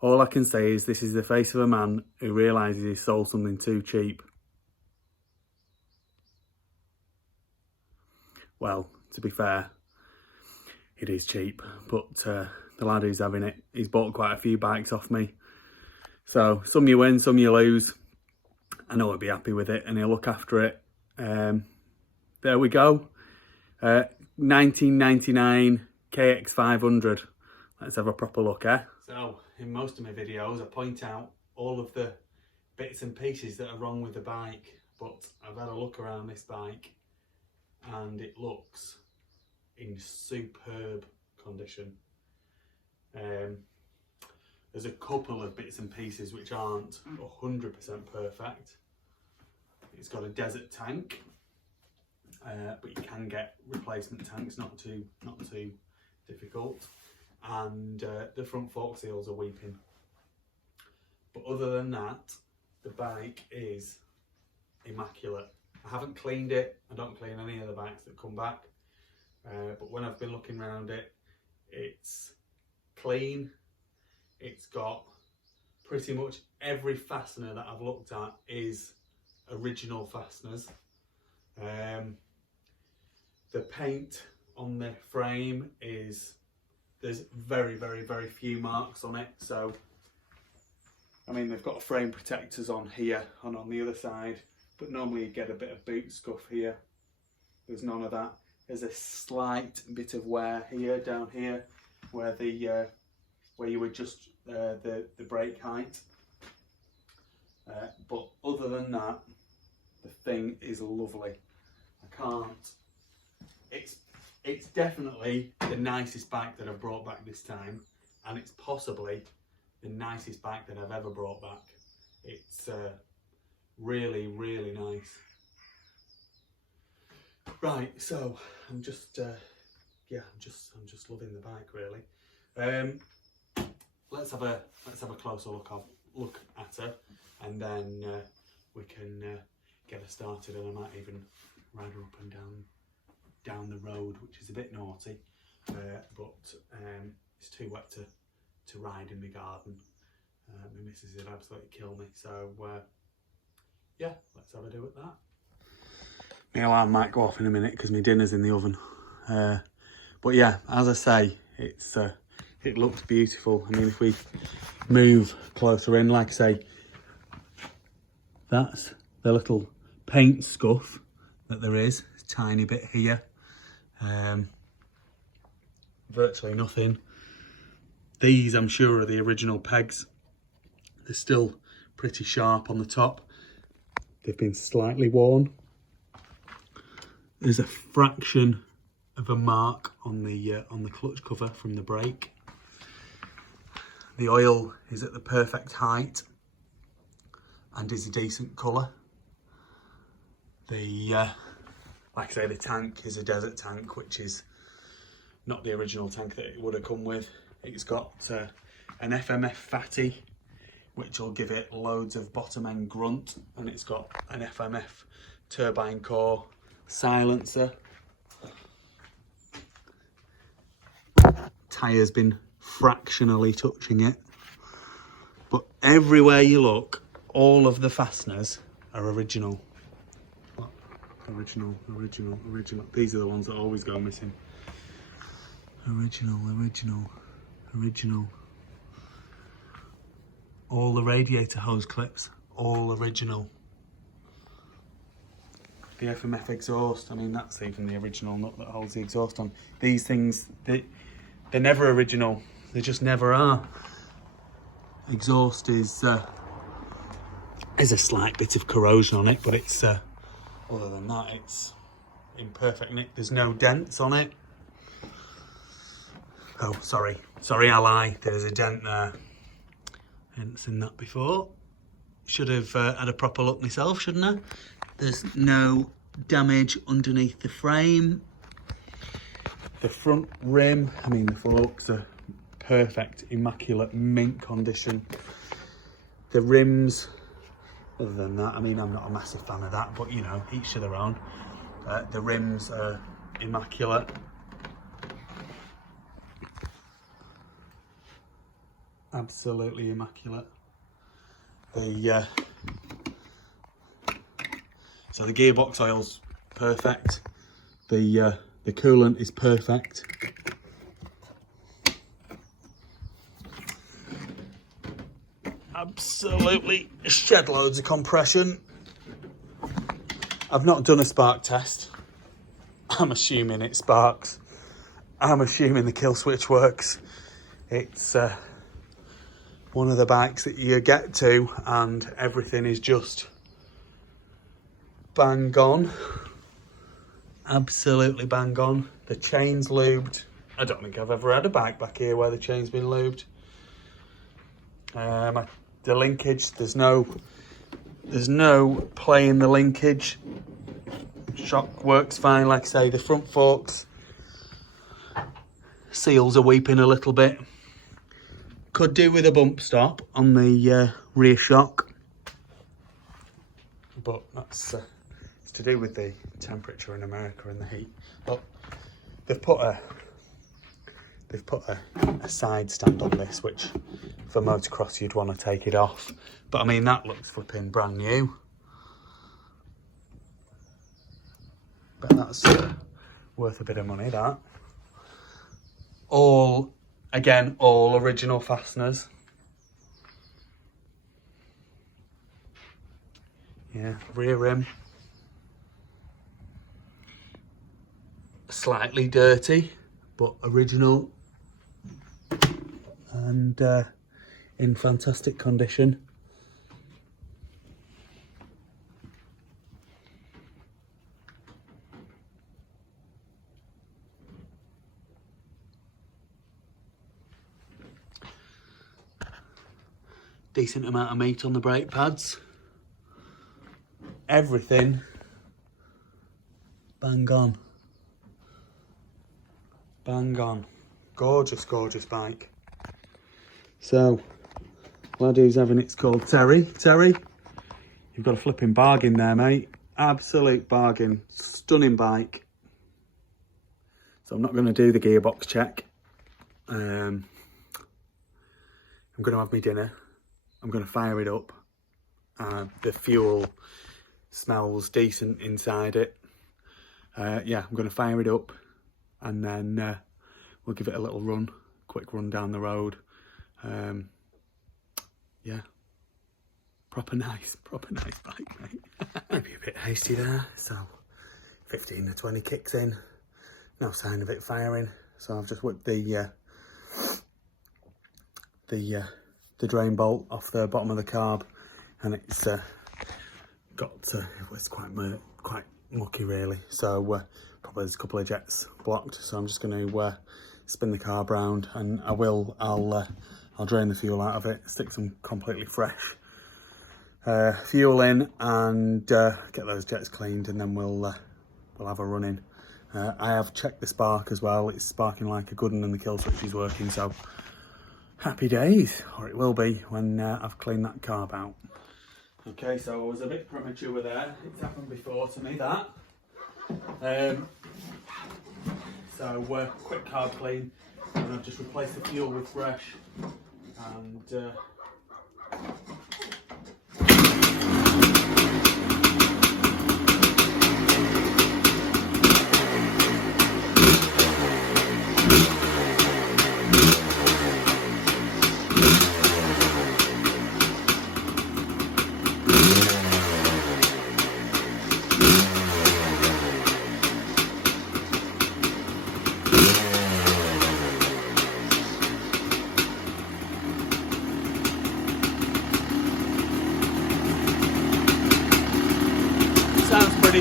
All I can say is this is the face of a man who realises he sold something too cheap. Well, to be fair, it is cheap, but the lad who's having it, he's bought quite a few bikes off me. So some you win, some you lose. I know he'll be happy with it and he'll look after it. There we go. 1999 KX500. Let's have a proper look, eh? So, in most of my videos, I point out all of the bits and pieces that are wrong with the bike, but I've had a look around this bike and it looks in superb condition. There's a couple of bits and pieces which aren't 100% perfect. It's got a desert tank, but you can get replacement tanks, not too difficult. And the front fork seals are weeping. But other than that, the bike is immaculate. I haven't cleaned it. I don't clean any of the bikes that come back. But when I've been looking around it, it's clean. It's got pretty much every fastener that I've looked at is original fasteners. The paint on the frame is, there's very few marks on it. So, I mean, they've got frame protectors on here and on the other side, but normally you get a bit of boot scuff here. There's none of that. There's a slight bit of wear here, down here, where the where you adjust the brake height. But other than that, the thing is lovely. I can't. It's definitely the nicest bike that I've brought back this time, and it's possibly the nicest bike that I've ever brought back. It's really nice. Right, so I'm just I'm just loving the bike, really. Let's have a closer look at her, and then we can get her started, and I might even ride her up and down the road, which is a bit naughty, but it's too wet to ride in my garden. My missus would absolutely kill me, so yeah, let's have a do at that. My alarm might go off in a minute because my dinner's in the oven, but yeah, as I say, it looks beautiful. I mean, if we move closer in, like I say, that's the little paint scuff that there is, a tiny bit here. Virtually nothing. These, I'm sure, are the original pegs. They're still pretty sharp on the top. They've been slightly worn. There's a fraction of a mark on the clutch cover from the brake. The oil is at the perfect height and is a decent colour. Like I say, the tank is a desert tank, which is not the original tank that it would have come with. It's got an FMF fatty, which will give it loads of bottom end grunt, and it's got an FMF turbine core silencer. Tyre's been fractionally touching it, but everywhere you look, all of the fasteners are original. Original. These are the ones that always go missing. Original. All the radiator hose clips, all original. The FMF exhaust, I mean, that's even the original nut that holds the exhaust on. These things, they're never original. They just never are. Exhaust is a slight bit of corrosion on it, but it's other than that, it's in perfect nick. There's no dents on it. Oh, sorry, I lie. There's a dent there. Hadn't seen that before. Should have had a proper look myself, shouldn't I? There's no damage underneath the frame. The front rim, I mean, the forks are perfect, immaculate, mint condition. The rims, other than that, I mean, I'm not a massive fan of that, but you know, each to their own. The rims are immaculate. absolutely immaculate. So the gearbox oil's perfect. The coolant is perfect. Absolutely shed loads of compression. I've not done a spark test. I'm assuming it sparks. I'm assuming the kill switch works. It's one of the bikes that you get to and everything is just bang on. Absolutely bang on. The chain's lubed. I don't think I've ever had a bike back here where the chain's been lubed. The linkage, there's no play in the linkage. Shock works fine, like I say. The front forks seals are weeping a little bit. Could do with a bump stop on the rear shock, but that's it's to do with the temperature in America and the heat. But they've put a side stand on this, which for motocross you'd want to take it off. But I mean, that looks flipping brand new. But that's worth a bit of money, that. All original fasteners. Yeah, rear rim. Slightly dirty, but original. And in fantastic condition. Decent amount of meat on the brake pads. Everything bang on. Bang on. Gorgeous, gorgeous bike. So, lad who's having it's called Terry. Terry, you've got a flipping bargain there, mate. Absolute bargain. Stunning bike. So I'm not going to do the gearbox check. I'm going to have my dinner. I'm going to fire it up. The fuel smells decent inside it. Yeah, I'm going to fire it up and then we'll give it a little run, quick run down the road. Yeah, proper nice bike, mate. Maybe a bit hasty there. So 15 to 20 kicks in, no sign of it firing. So I've just whipped the drain bolt off the bottom of the carb, and it's it's quite mucky really. So probably there's a couple of jets blocked. So I'm just going to spin the carb round, and I'll drain the fuel out of it, stick some completely fresh fuel in, and get those jets cleaned, and then we'll have a run in. I have checked the spark as well. It's sparking like a good one, and the kill switch is working. So happy days, or it will be when I've cleaned that carb out. Okay, so I was a bit premature there. It's happened before to me, that. So quick carb clean, and I've just replaced the fuel with fresh, and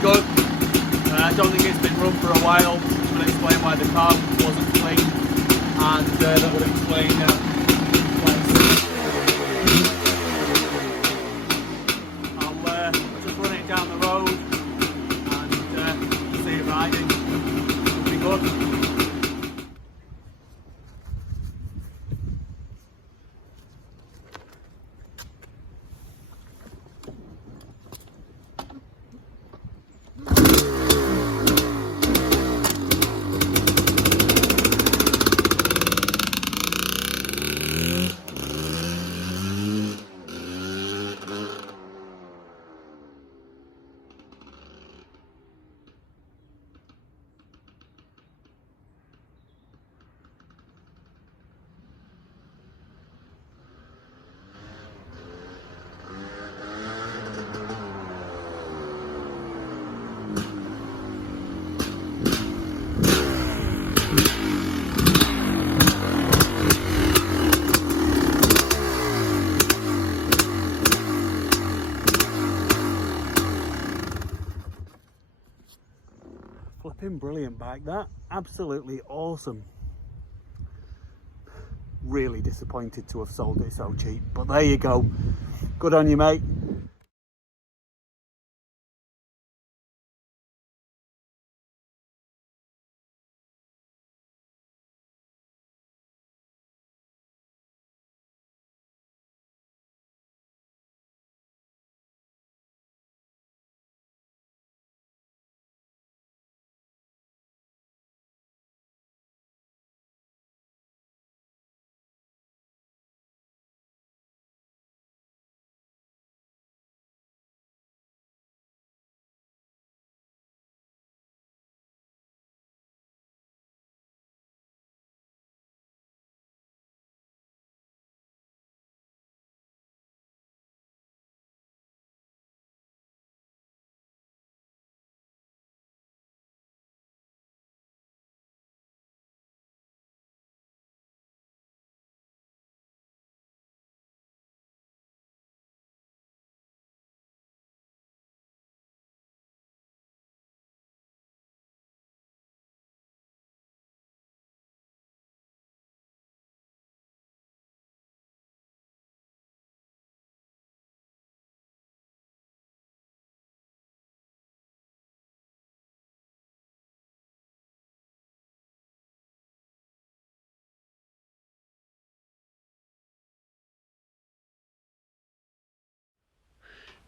good. I don't think it's been run for a while, which would explain why the car wasn't clean, and that would explain I'll just run it down the road and see it riding. It'll be good. flipping brilliant bike, that. Absolutely awesome. Really disappointed to have sold it so cheap, but there you go. Good on you, mate.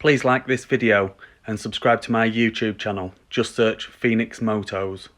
Please like this video and subscribe to my YouTube channel. Just search Phoenix Motos.